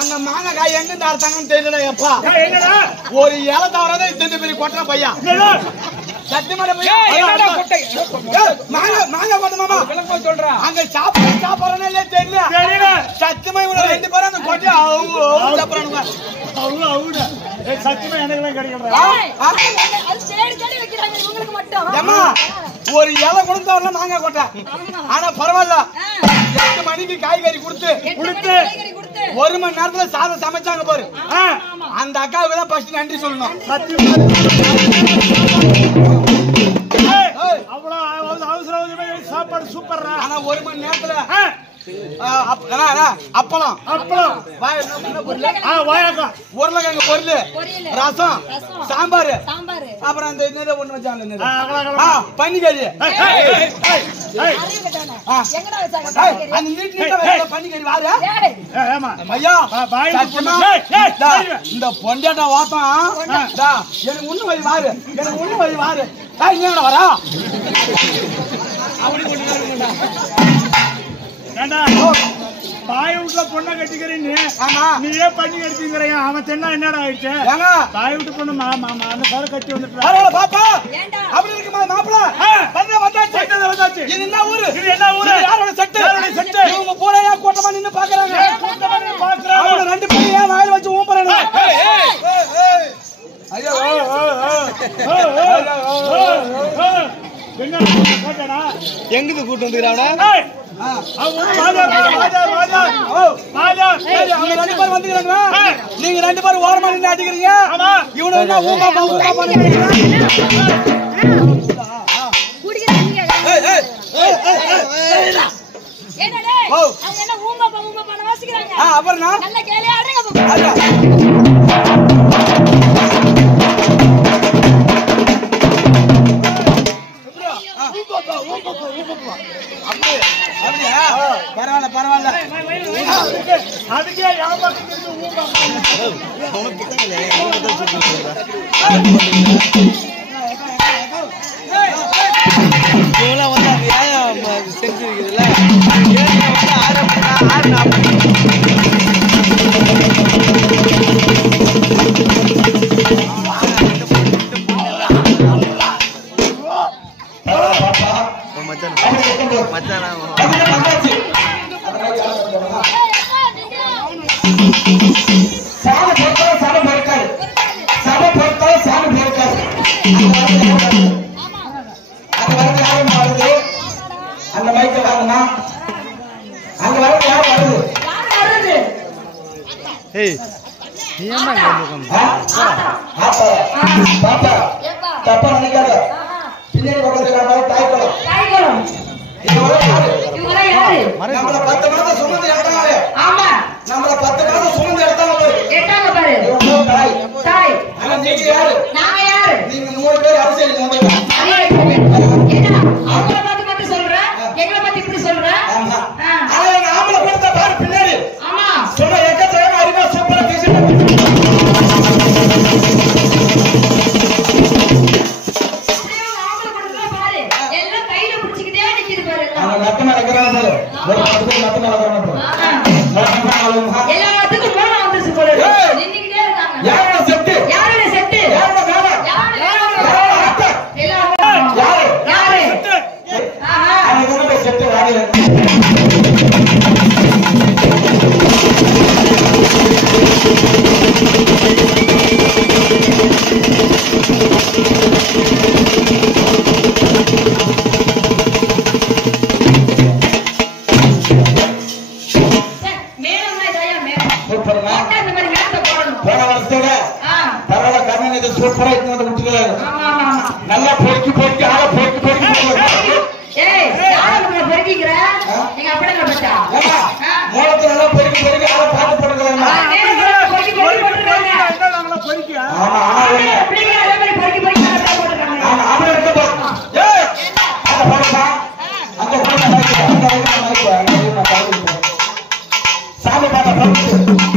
அந்த மாங்காய் எங்க தாரத்தாங்கன்னு தெரியல எப்பா ஒரு இலை தவறாத இத்தனை பெரிய கொட்டை பையன் சத்தியமான மாங்காய் கொட்ட மாமா சொல்றேன் அங்க சாப்பிடறேன்னு இல்லையே தெரியல சத்தியமா இவங்க ரெண்டு பேரும் அந்த கொட்டையை சாப்பிடறானுங்க சத்தியமா எனக்கு கிடைக்கிறேன் ஒரு இலை கொடுத்தவர மாங்காய் கொட்டை ஆனா பரவாயில்ல 8 மணிக்கு காய்கறி கொடுத்து 1 மணி நேரத்துல சாதம் சமைச்சாங்க பாரு அந்த அக்காவுக்கு தான் ஃபர்ஸ்ட் நன்றி சொல்லணும் அவ்வளவு அவசர சாப்பாடு சூப்பர் ஆனா 1 மணி நேரத்துல அப்பளம் உருளைக்கிழங்கு பொருள் ரசம் சாம்பார் அப்புறம் அந்த ஒண்ணு வச்சாங்க பன்னிக்கறி அந்த பன்னிக்கறி வாரு ஐயா இந்த பொண்டாட்ட வாத்தம் எனக்கு ஒண்ணு வழி வாரு எனக்கு ஒண்ணு வழி வாரு வரா அப்படி தாய் வீட்டுல பொண்ணை கட்டிக்கிறீங்க நீயே பண்ணி கட்டிக்கிறியா அவன் தென்னா என்னடா ஆயிடுச்சு தாய் வீட்டு பொண்ணு அந்த கால கட்டி வந்துட்டு பாப்பா அப்படி இருக்குமா மாப்பிள்ள வந்தாச்சு இது என்ன ஊரு யாரோட சட்டு இவங்க பூரையா கூட்டமா நின்னு பாக்குறாங்க அவங்க 2 பேரும் ஏன் வாயில வச்சு ஊம்பறாங்க ஐயோ எங்கிருந்து கூட்டு வந்துக்கிறாங்க நீங்க 2 பேரும் ஓரமா நின்று அடிக்கிறீங்க இவனு பரவாயில்ல பரவாயில்ல அதுக்கே செஞ்சிருக்குதுல்ல அந்த மைக்க வாங்கண்ணா அங்க வரது யார் வருது ஏய் நீ என்ன பாப்பா தப்பா நினைக்காத பின்னாடி பக்கத்துல மாதிரி தாய்க்குளம் நம்மள 10 மாதம் சுமந்து எடுத்தாங்க ஆமா நம்மள 10 மாதம் சுமந்து எடுத்தாங்க பாரு தாய் நீங்க யாரு நாங்க யாரு நீங்க 3 பேர் அவசியம் அவங்க பத்தி சொல்ற எங்களை பத்தி இப்படி சொல்ற ஆமா நாமள கொடுத்த பாரு பின்னாடி ஆமா சொல்ல எக்கச்சக்கமா அறிவா சூப்பரா பேசிட்டு அப்படியே நாமள கொடுத்த பாரு எல்லாம் கையில பிடிச்சிட்டே நிக்குது பாரு அவங்க லக்கமா நடக்கறாங்க பாரு ஒரு 10 பேர் லக்கமா நடக்கறாங்க எல்லாத்துக்கும் போன வந்துச்சு போல நின்னுக்கிட்டே இருக்காங்க யாரோட செட் யாரோட செட் யாரோட வேலை நல்லா பொறுக்கி பொறுக்கி ஆள பொறுக்கி பொறுக்கி மூலத்தை நல்லா பொறுக்கி பொறுக்கி ஆள பாட்டு போட்டுக்கிறாங்க ஆமா